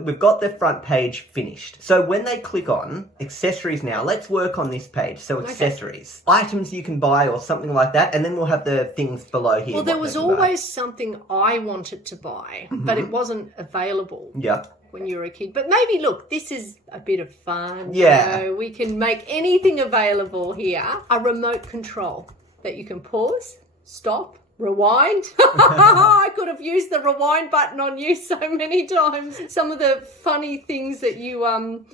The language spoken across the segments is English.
We've got the front page finished. So when they click on accessories now, let's work on this page. So accessories, items you can buy or something like that. And then we'll have the things below here. Well, there was always something I wanted to buy, but it wasn't available. Yeah. When you were a kid. But maybe, look, this is a bit of fun. Yeah. You know, we can make anything available here. A remote control that you can pause, stop, rewind. I could have used the rewind button on you so many times. Some of the funny things that you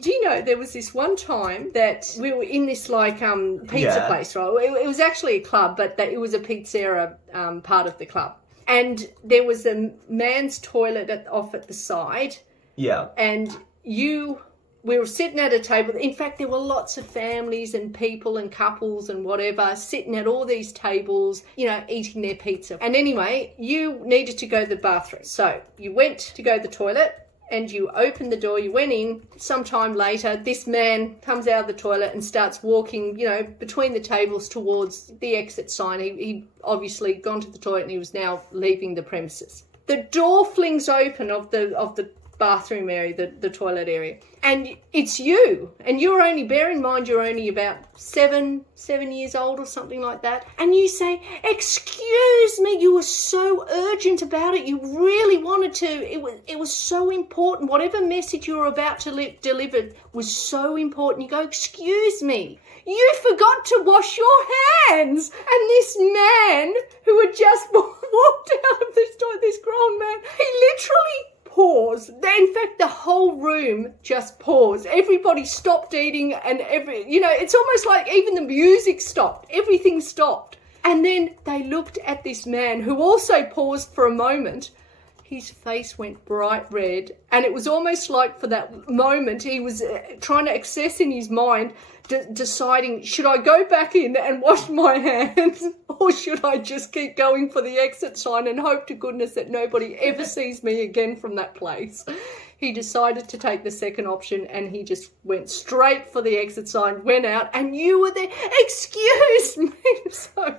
do you know there was this one time that we were in this like pizza place, right? It was actually a club, but it was a pizzeria part of the club. And there was a man's toilet off at the side. Yeah. And we were sitting at a table. In fact, there were lots of families and people and couples and whatever sitting at all these tables, you know, eating their pizza. And anyway, you needed to go to the bathroom. So you went to go to the toilet and you opened the door, you went in. Sometime later, this man comes out of the toilet and starts walking, you know, between the tables towards the exit sign. He obviously gone to the toilet and he was now leaving the premises. The door flings open of the bathroom area, the toilet area, and it's you, and you're only, bear in mind, you're only about seven years old or something like that, and you say, excuse me, you were so urgent about it, you really wanted to, it was so important, whatever message you were about to deliver was so important. You go, excuse me, you forgot to wash your hands. And this man who had just walked out of this door, this grown man, he literally paused. In fact, the whole room just paused. Everybody stopped eating and it's almost like even the music stopped. Everything stopped. And then they looked at this man who also paused for a moment. His face went bright red, and it was almost like for that moment he was trying to access in his mind, deciding, should I go back in and wash my hands, or should I just keep going for the exit sign and hope to goodness that nobody ever sees me again from that place? He decided to take the second option, and he just went straight for the exit sign, went out, and you were there. Excuse me. So,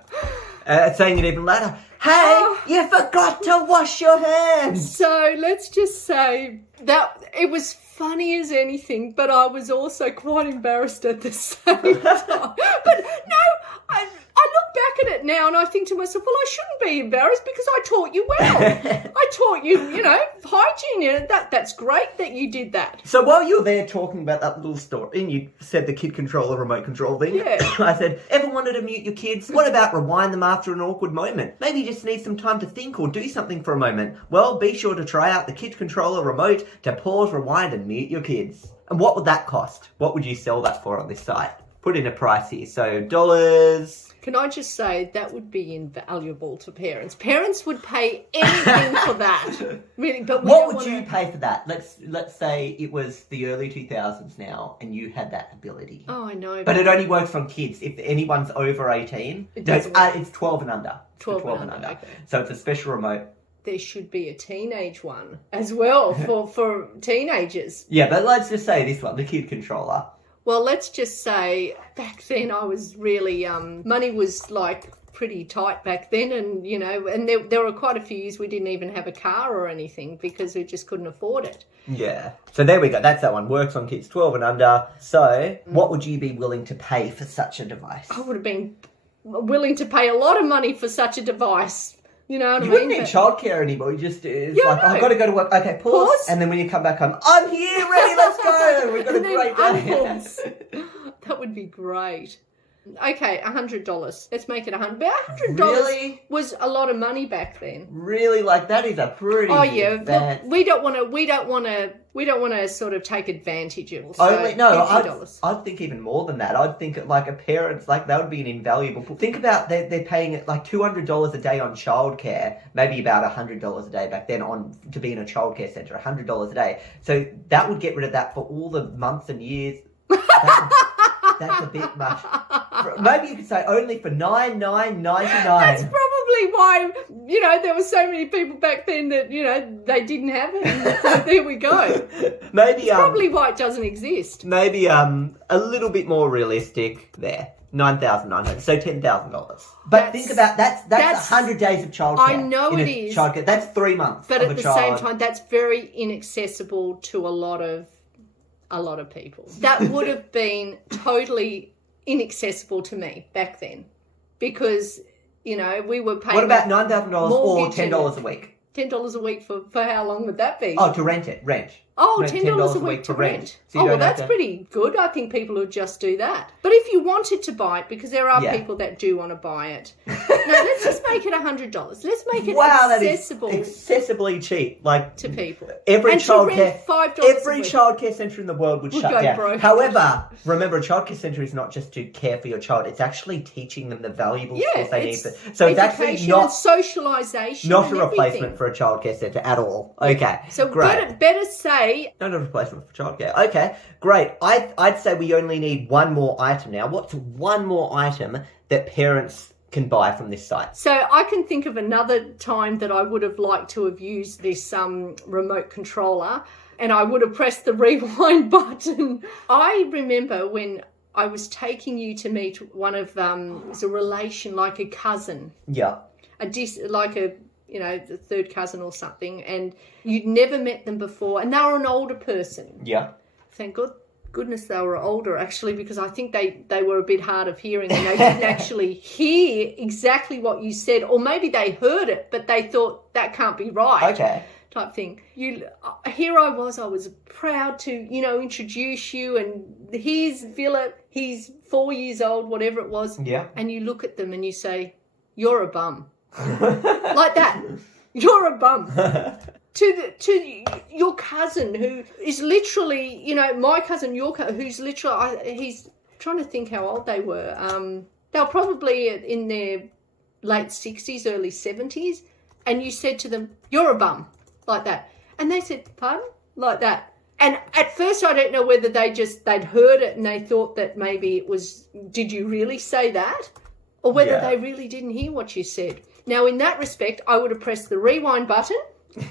saying it even louder. Hey, you forgot to wash your hands. So let's just say that it was funny as anything, but I was also quite embarrassed at the same time. But no, I look back at it now and I think to myself, well, I shouldn't be embarrassed because I taught you well. I taught you, hygiene. That's great that you did that. So while you were there talking about that little story, and you said the kid controller, remote control thing, I said, ever wanted to mute your kids? What about rewind them after an awkward moment? Maybe you just need some time to think or do something for a moment. Well, be sure to try out the kid controller remote to pause, rewind, and mute your kids. And what would that cost? What would you sell that for on this site? Put in a price here. So dollars. Can I just say that would be invaluable to parents. Parents would pay anything for that. Really, but what would you pay for that? Let's say it was the early 2000s now and you had that ability. Oh, I know. But it only works on kids. If anyone's over 18, it's 12 and under. 12 and under. Okay. So it's a special remote. There should be a teenage one as well for teenagers. Yeah, but let's just say this one, the kid controller. Well, let's just say back then I was really, money was like pretty tight back then, and, and there were quite a few years we didn't even have a car or anything because we just couldn't afford it. Yeah. So there we go. That's that one. Works on kids 12 and under. So what would you be willing to pay for such a device? I would have been willing to pay a lot of money for such a device. You know what I mean? You wouldn't need childcare anymore. You just, I've got to go to work. Okay, pause. And then when you come back home, I'm here, ready, let's go. We've got a great day. That would be great. Okay, $100. Let's make it $100. But $100 really? Was a lot of money back then. Really? Like that is a pretty. Oh yeah. Look, we don't want to sort of take advantage of. So $50. I'd think even more than that. I'd think like a parent's like that would be an invaluable. Think about they're paying like $200 a day on childcare, maybe about $100 a day back then to be in a childcare centre, $100 a day. So that would get rid of that for all the months and years. That's a bit much. Maybe you could say only for $9,999. That's probably why, there were so many people back then that, they didn't have it. So there we go. Maybe it's probably why it doesn't exist. Maybe a little bit more realistic there. $9,900. So $10,000. But think about that's 100 days of childcare. I know it is. Childcare. That's 3 months. But of at a the same child. time, that's very inaccessible to a lot of people. That would have been totally inaccessible to me back then, because we were paying. What about $9,000 or $10 a week? $10 a week for how long would that be? Oh, to rent it. Rent. Oh, Rent $10 a week to rent. So well, that's pretty good. I think people would just do that. But if you wanted to buy it, because there are people that do want to buy it, no, let's just make it $100. Let's make it accessible. That is excessively cheap. To people. Every childcare centre in the world would shut down. Broke. However, remember, a childcare centre is not just to care for your child; it's actually teaching them the valuable skills they need. So it's actually not socialisation, not a replacement for a childcare centre at all. Okay, so great. better say. Not a replacement for childcare. Okay, great. I'd say we only need one more item now. What's one more item that parents can buy from this site? So I can think of another time that I would have liked to have used this remote controller, and I would have pressed the rewind button. I remember when I was taking you to meet one of it was a relation, like a cousin. Yeah. The third cousin or something, and you'd never met them before, and they were an older person. Yeah. Thank goodness they were older, actually, because I think they were a bit hard of hearing and they didn't actually hear exactly what you said, or maybe they heard it, but they thought that can't be right. Okay. Type thing. Here I was proud to, introduce you, and here's Philip, he's 4 years old, whatever it was. Yeah. And you look at them and you say, "You're a bum." Like that. You're a bum. To your cousin, who is literally, my cousin, who's literally, he's trying to think how old they were. They were probably in their late 60s, early 70s. And you said to them, "You're a bum," like that. And they said, "Pardon?" Like that. And at first, I don't know whether they'd heard it and they thought that maybe it was, "Did you really say that?" Or whether they really didn't hear what you said. Now, in that respect, I would have pressed the rewind button.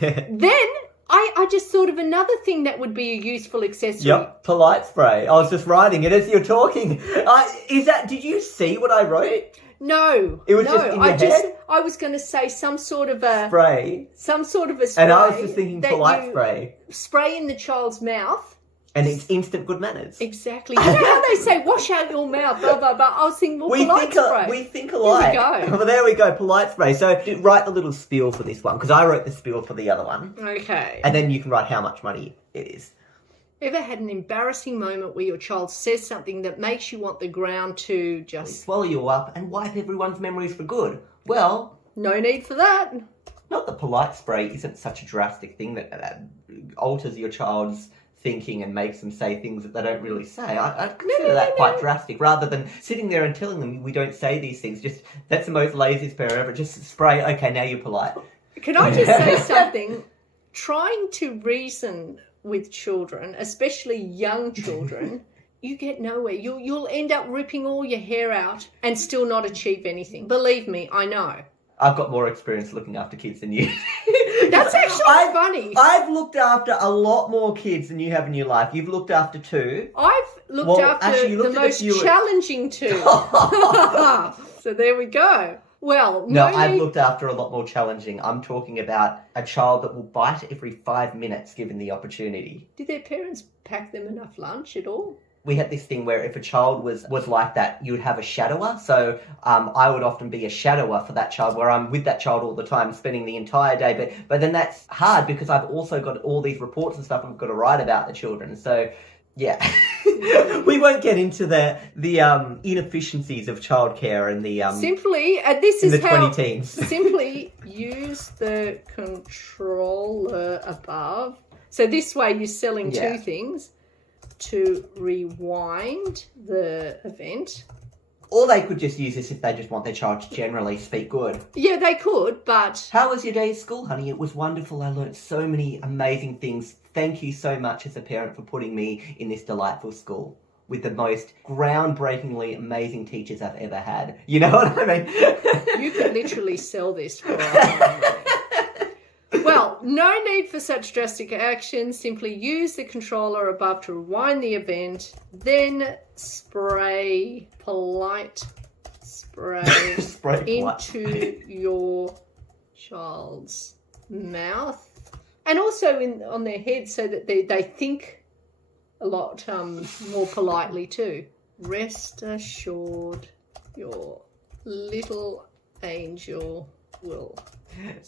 Then I just thought of another thing that would be a useful accessory. Yep, polite spray. I was just writing it as you're talking. Did you see what I wrote? No. It was just in your head? I was going to say some sort of a... Spray. Some sort of a spray. And I was just thinking polite spray. Spray in the child's mouth. And it's instant good manners. Exactly. You know how they say, "Wash out your mouth," blah, blah, blah. I was thinking, polite spray. We think alike. There we go. Well, there we go, polite spray. So write the little spiel for this one, because I wrote the spiel for the other one. Okay. And then you can write how much money it is. Ever had an embarrassing moment where your child says something that makes you want the ground to just... swallow you up and wipe everyone's memories for good? Well... no need for that. Not that polite spray isn't such a drastic thing that alters your child's thinking and makes them say things that they don't really say. I consider that quite drastic, rather than sitting there and telling them we don't say these things. Just, that's the most laziest parent ever. Just spray, okay, now you're polite. Can I just say something? Trying to reason with children, especially young children, you get nowhere. You'll end up ripping all your hair out and still not achieve anything. Believe me, I know. I've got more experience looking after kids than you. That's actually funny. I've looked after a lot more kids than you have in your life. You've looked after 2. I've looked after the most challenging 2. So there we go. Well, I've looked after a lot more challenging. I'm talking about a child that will bite every 5 minutes given the opportunity. Did their parents pack them enough lunch at all? We had this thing where if a child was like that, you would have a shadower. So I would often be a shadower for that child, where I'm with that child all the time, spending the entire day. But then that's hard because I've also got all these reports and stuff I've got to write about the children. So, yeah. We won't get into the inefficiencies of childcare and the... simply, and this is how... 20 teens. Simply use the controller above. So this way you're selling 2 things. To rewind the event. Or they could just use this if they just want their child to generally speak good. Yeah, they could, but... How was your day at school, honey? It was wonderful. I learnt so many amazing things. Thank you so much as a parent for putting me in this delightful school with the most groundbreakingly amazing teachers I've ever had. You know what I mean? You could literally sell this for a... Well, Well, no need for such drastic action. Simply use the controller above to rewind the event. Then spray polite spray into your child's mouth. And also on their head so that they think a lot more politely too. Rest assured your little angel will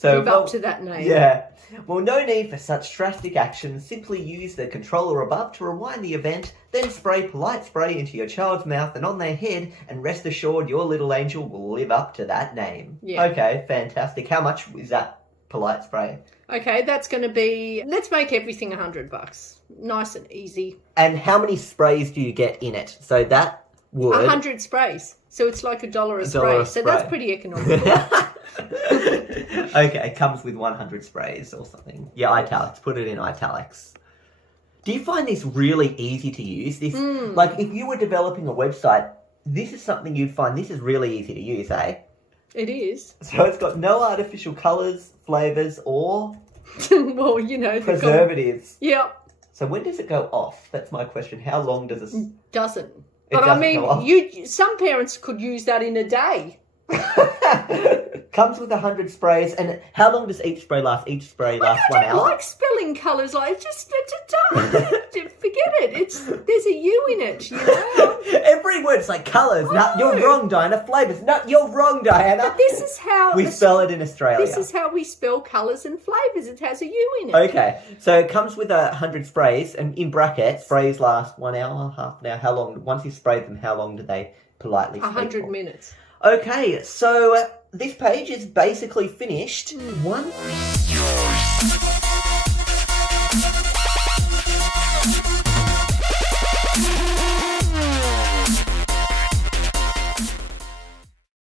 live up to that name. Yeah. Well, no need for such drastic action. Simply use the controller above to rewind the event, then spray polite spray into your child's mouth and on their head, and rest assured your little angel will live up to that name. Yeah. Okay, fantastic. How much is that polite spray? Okay, that's going to be, let's make everything $100. Nice and easy. And how many sprays do you get in it? So that would... 100 sprays. So it's like $1 a spray. So that's pretty economical. Okay, comes with 100 sprays or something. Yeah, italics. Put it in italics. Do you find this really easy to use? This, like, if you were developing a website, this is something you'd find this is really easy to use, eh? It is. So it's got no artificial colours, flavours, or well, you know, preservatives. Yeah. So when does it go off? That's my question. How long does it? Doesn't. It But doesn't I go off. mean, some parents could use that in a day. Comes with 100 sprays, and how long does each spray last? Each spray lasts 1 I don't hour. like spelling colours. Like, just forget it. There's a U in it, you know. Every word's like colours. No, you're wrong, Diana. Flavours. No, you're wrong, Diana. But this is how we spell it in Australia. This is how we spell colours and flavours. It has a U in it. Okay, so it comes with 100 sprays, and in brackets, sprays last 1 hour, half an hour. How long? Once you've sprayed them, how long do they politely? 100 minutes. Okay, so this page is basically finished. One.